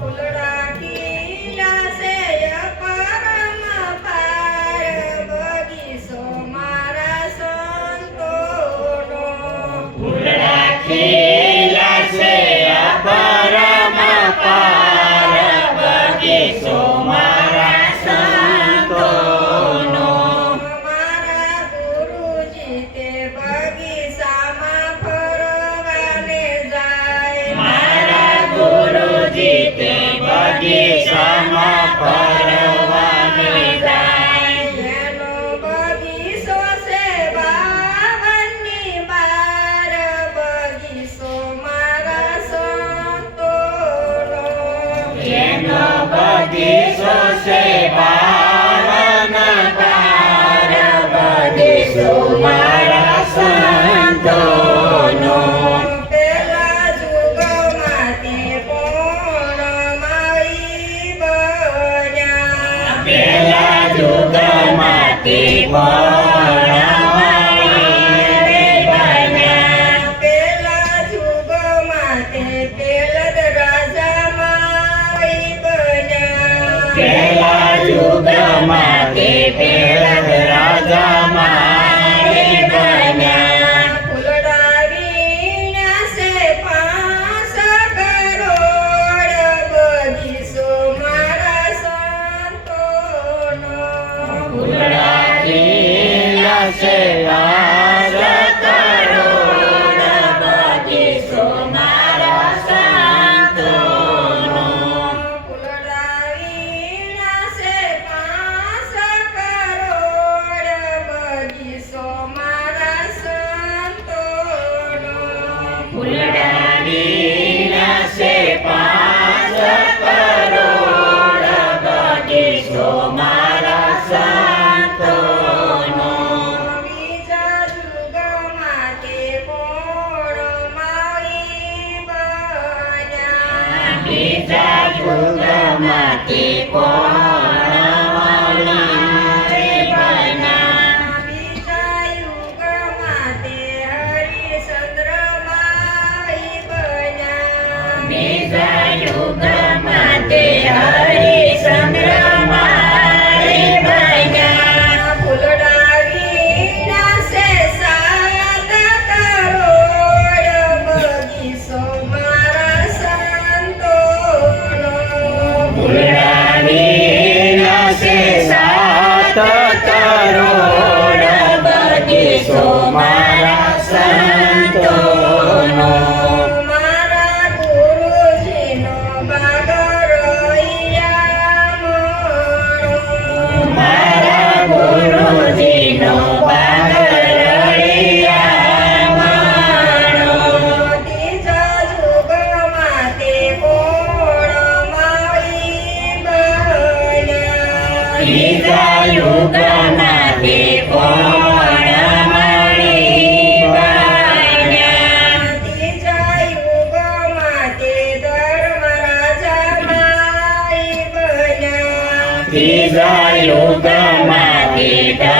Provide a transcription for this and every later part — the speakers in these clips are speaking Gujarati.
colorado. પછી તે બગીચામાં ફરવાને જાય જેનો બગીચો છે બાવનની બાર બગીચો મારા સંતોનો. જેનો બગીચો છે બાર say. બીજા જુગમાંથી કોણ બીજા โสมะ Te saiu da Madiga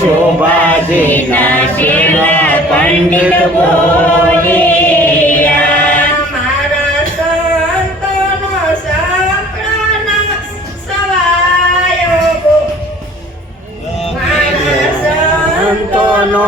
શોભાજીના શેલા પંડિત બોલિયા. મારા સંતોનો સપના સવાયો મારા સંતોનો